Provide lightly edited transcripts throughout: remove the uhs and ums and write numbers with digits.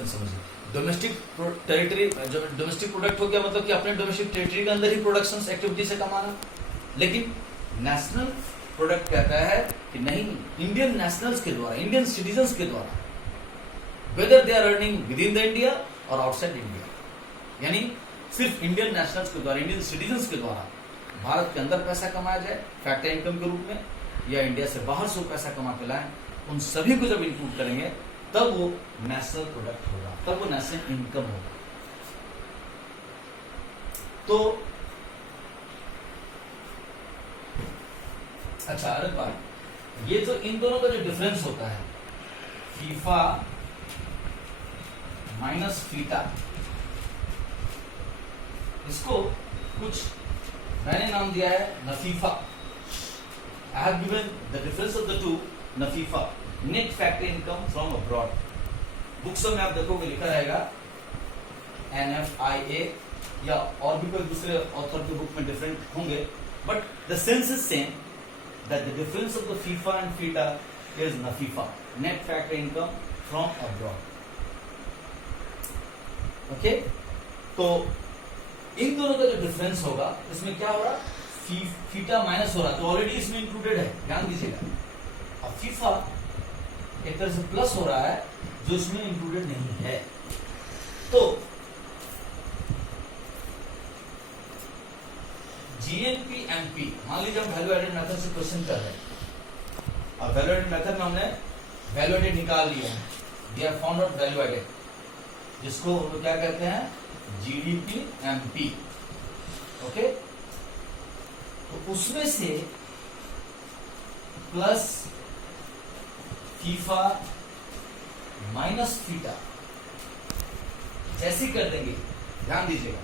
Difference समझिए। Domestic territory, जो domestic product हो गया मतलब कि अपने डोमेस्टिक टेरिटरी के अंदर ही प्रोडक्शन एक्टिविटी से कमाना। लेकिन नेशनल प्रोडक्ट कहता है कि नहीं, इंडियन नेशनल्स के द्वारा, इंडियन सिटीजन्स के द्वारा, whether they are earning within the India और आउटसाइड इंडिया, यानी सिर्फ इंडियन नेशनल्स के द्वारा, इंडियन सिटीजन्स के द्वारा भारत के अंदर पैसा कमाया जाए फैक्टर इनकम के रूप में, या इंडिया से बाहर से पैसा कमा के लाए, उन सभी को जब इंक्लूड करेंगे तब वो नेशनल प्रोडक्ट होगा, तब वो नेशनल इनकम होगा। तो अच्छा, अरे बात, ये जो इन दोनों का जो डिफरेंस होता है, फीफा माइनस फीटा, इसको कुछ मैंने नाम दिया है NFIFA. I have given the difference of the two, NFIFA, net factor income from abroad. Books में आप देखोगे लिखा रहेगा NFIA, या और भी कोई दूसरे ऑथर के बुक में डिफरेंट होंगे, but the sense is same, that the difference of the FIFA and FITA is NFIFA, net factor income from abroad. Okay, तो इन दोनों का जो डिफरेंस होगा, इसमें क्या हो रहा, फीटा माइनस हो रहा, तो ऑलरेडी इसमें इंक्लूडेड है, ध्यान दीजिएगा। अब फीफा एक तरह से प्लस हो रहा है जो इसमें इंक्लूडेड नहीं है। तो जीएनपी एमपी, मान लीजिए हम वैल्यू एडेड मेथड से क्वेश्चन कर रहे हैं, और वैल्यू एडेड मेथड में हमने वैल्यू एडेड निकाल लिया है, we have found out value added, जिसको हम लोग क्या कहते हैं, जीडीपी एमपी। ओके, तो उसमें से प्लस फीफा माइनस फीटा जैसे कर देंगे, ध्यान दीजिएगा,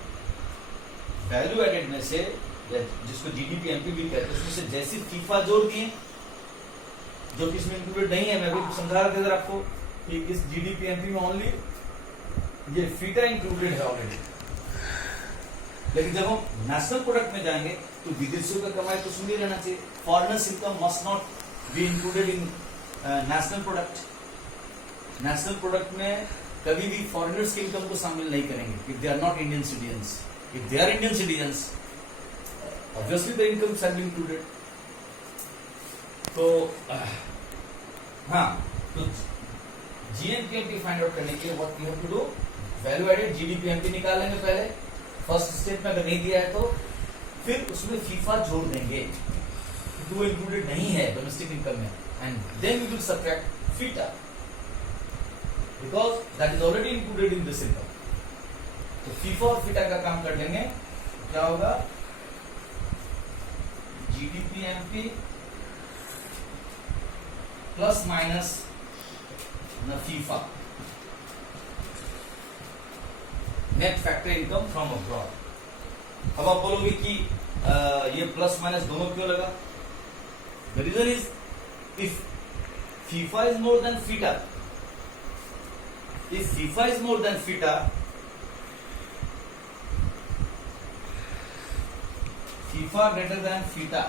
वैल्यू एडेड में से, जिसको जीडीपी एमपी भी कहते हैं, उसमें से जैसी फीफा जोड़ दिए, जो कि इसमें इंक्लूडेड नहीं है, मैं भी समझा रहा था आपको कि इस जीडीपी एमपी में ओनली ये फीटा इंक्लूडेड है ऑलरेडी। लेकिन जब हम नेशनल प्रोडक्ट में जाएंगे तो विदेशियों का कमाई तो सुन ही रहना चाहिए, foreigners income must not be included in national product. National product में कभी भी फॉरेनर्स की इनकम को शामिल नहीं करेंगे if they are not Indian citizens. If they are Indian citizens, obviously the income shall be included. तो हाँ, तो जीएनपीएमपी फाइंड आउट करने के लिए what you have to do, value added GDPMP निकालेंगे पहले, फर्स्ट स्टेप में अगर नहीं दिया है तो फिर उसमें फीफा जोड़ देंगे, वो इंक्लूडेड नहीं है डोमेस्टिक इनकम में, and then we will subtract FITA because that is already included in this income. तो फीफा और फीटा का काम कर लेंगे, क्या होगा, GDPMP plus minus NFIFA, net factor income from abroad. अब आप बोलोगे कि ये प्लस माइनस दोनों क्यों लगा? The reason is if FIFA is more than FITA, if FIFA is more than FITA, FIFA greater than FITA,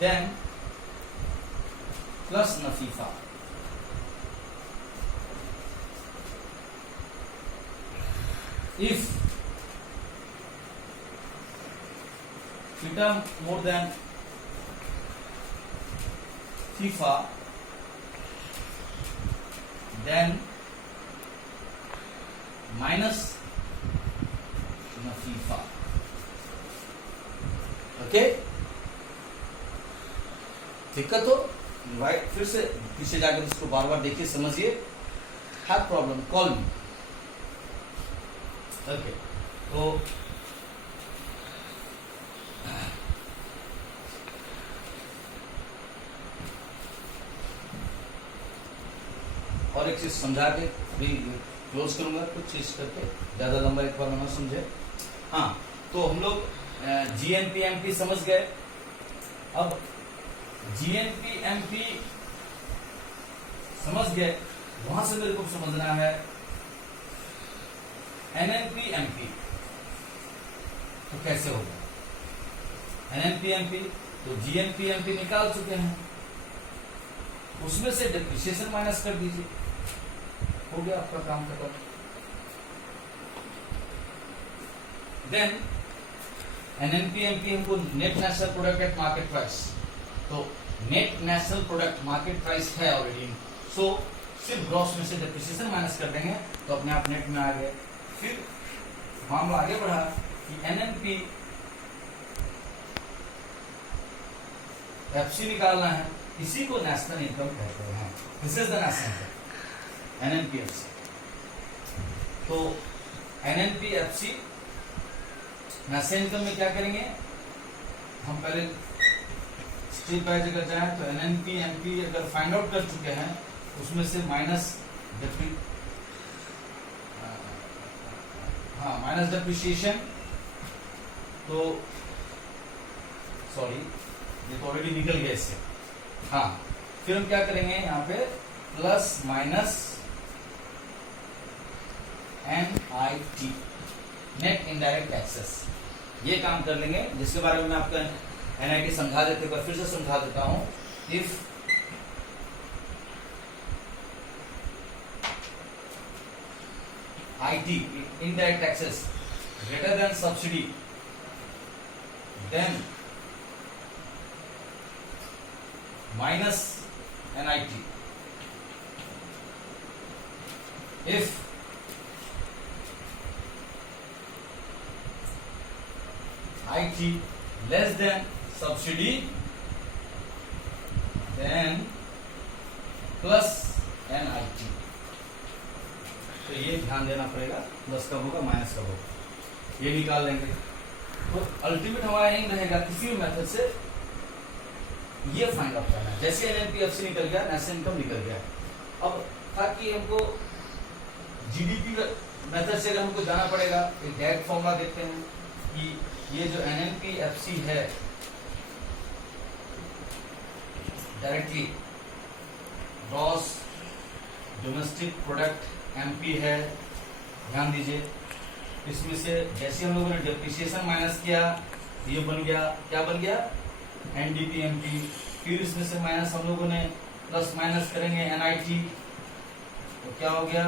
then plus NFIFA. If theta more than FIFA, then minus FIFA. Okay? दिक्कत हो right, फिर से पीछे जाकर इसको बार बार देखिए, समझिए, have problem call me. Okay, तो और एक चीज समझा के भी क्लोज करूंगा, कुछ चीज करके, ज्यादा लंबा एक बार ना समझे। हाँ, तो हम लोग जीएनपीएमपी समझ गए। अब जीएनपीएमपी समझ गए, वहां से मेरे को समझना है एनएनपीएमपी तो कैसे होगा। एनएनपीएमपी तो जीएनपीएमपी निकाल चुके हैं, उसमें से डिप्रिसिएशन माइनस कर दीजिए, हो गया आपका काम खत्म। देन एनएनपी हमको net national product at market price, तो net national product market price है ऑलरेडी, सो सिर्फ ग्रॉस में से डेप्रिसिएशन माइनस कर देंगे तो अपने आप नेट में आ गए। फिर मामला आगे बढ़ा कि एनएनपी एफसी निकालना है, इसी को नेशनल इनकम कहते हैं। This is the national NNP FC. तो एनएनपी एफसी नेशनल इनकम में क्या करेंगे, हम पहले स्टेप बाय अगर जाए तो एनएनपी एमपी अगर फाइंड आउट कर चुके हैं, उसमें से माइनस माइनस डेप्रिसिएशन, तो सॉरी ये तो ऑलरेडी निकल गया इससे। हाँ, फिर हम क्या करेंगे यहाँ पे plus minus NIT net indirect taxes, ये काम कर लेंगे, जिसके बारे में मैं आपका NIT समझा देते, एक बार फिर से समझा देता हूं। If IT indirect taxes greater than subsidy, then minus NIT. If IT less than subsidy, then plus NIT. तो ये ध्यान देना पड़ेगा, प्लस कब होगा माइनस कब होगा, ये निकाल लेंगे। तो अल्टीमेट हमारा एम रहेगा किसी भी मेथड से ये फाइंड आउट करना है। जैसे एनएनपीएफसी निकल गया, नेशनल इनकम निकल गया, अब ताकि हमको जीडीपी मेथड से अगर हमको जाना पड़ेगा, एक डायरेक्ट फॉर्मूला देखते हैं कि ये जो एनएनपीएफसी है directly gross domestic product MP है, ध्यान दीजिए। इसमें से जैसे हम लोगों ने डेप्रिसिएशन माइनस किया, ये बन गया, क्या बन गया, एनडीपी एमपी। फिर इसमें से माइनस हम लोगों ने प्लस माइनस करेंगे एनआईटी, तो क्या हो गया,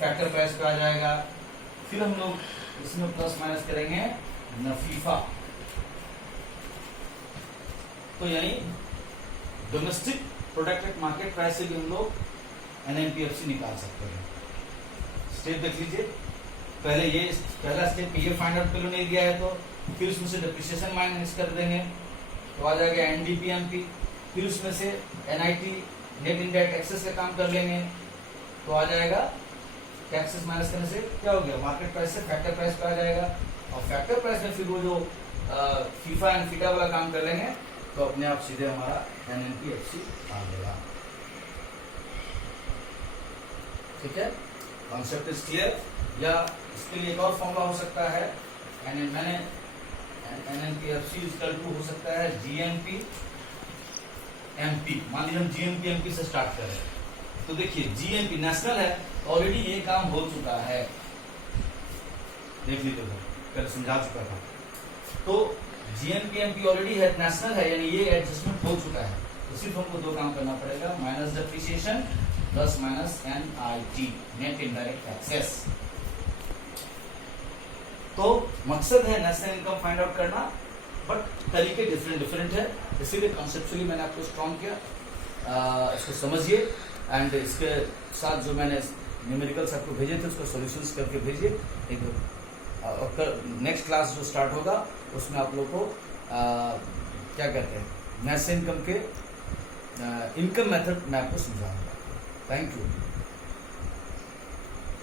फैक्टर प्राइस पे आ जाएगा। फिर हम लोग इसमें प्लस माइनस करेंगे नफीफा, तो यानी domestic product at market price से भी हम लोग एनएनपीएफसी निकाल सकते हैं। स्टेप देख लीजिए, पहले ये पहला स्टेप ये फाइंड आउट कर नहीं दिया है, तो फिर उसमें से डेप्रिसिएशन माइनस कर देंगे तो आ जाएगा एनडीपीएमपी। फिर उसमें से एनआईटी नेट इनडायरेक्ट टैक्सेस का काम कर लेंगे तो आ जाएगा, टैक्सेस माइनस करने से क्या हो गया, मार्केट प्राइस से फैक्टर प्राइस पे आ जाएगा। और फैक्टर प्राइस में फिर वो जो फीफा एंड फीटा वाला काम कर लेंगे तो अपने आप सीधे हमारा एनएनपीएफसी आ जाएगा। ठीक है, कॉन्सेप्ट इज क्लियर। या इसके लिए एक और फॉर्मूला हो सकता है, मैंने एनएनपीएफसी इक्वल टू हो सकता है जीएनपी एमपी। मान लीजिए हम जीएनपी एमपी से स्टार्ट करें, तो देखिए जीएनपी नेशनल है, ऑलरेडी ये काम हो चुका है, देख लीजिए पहले समझा चुका था। तो जीएनपी एमपी ऑलरेडी है, नेशनल है, यानी ये एडजस्टमेंट हो चुका है। तो सिर्फ हमको दो काम करना पड़ेगा, minus depreciation plus minus NIT net indirect taxes. तो मकसद है नेशनल इनकम फाइंड आउट करना, बट तरीके डिफरेंट है, इसीलिए कॉन्सेप्चुअली मैंने आपको स्ट्रॉन्ग किया। इसको समझिए एंड इसके साथ जो मैंने न्यूमेरिकल्स आपको भेजे थे उसको सॉल्यूशंस करके भेजिए। नेक्स्ट क्लास जो स्टार्ट होगा उसमें आप लोग को क्या कहते हैं, नेशनल इनकम के इनकम मेथड मैं आपको समझाऊंगा। Thank you.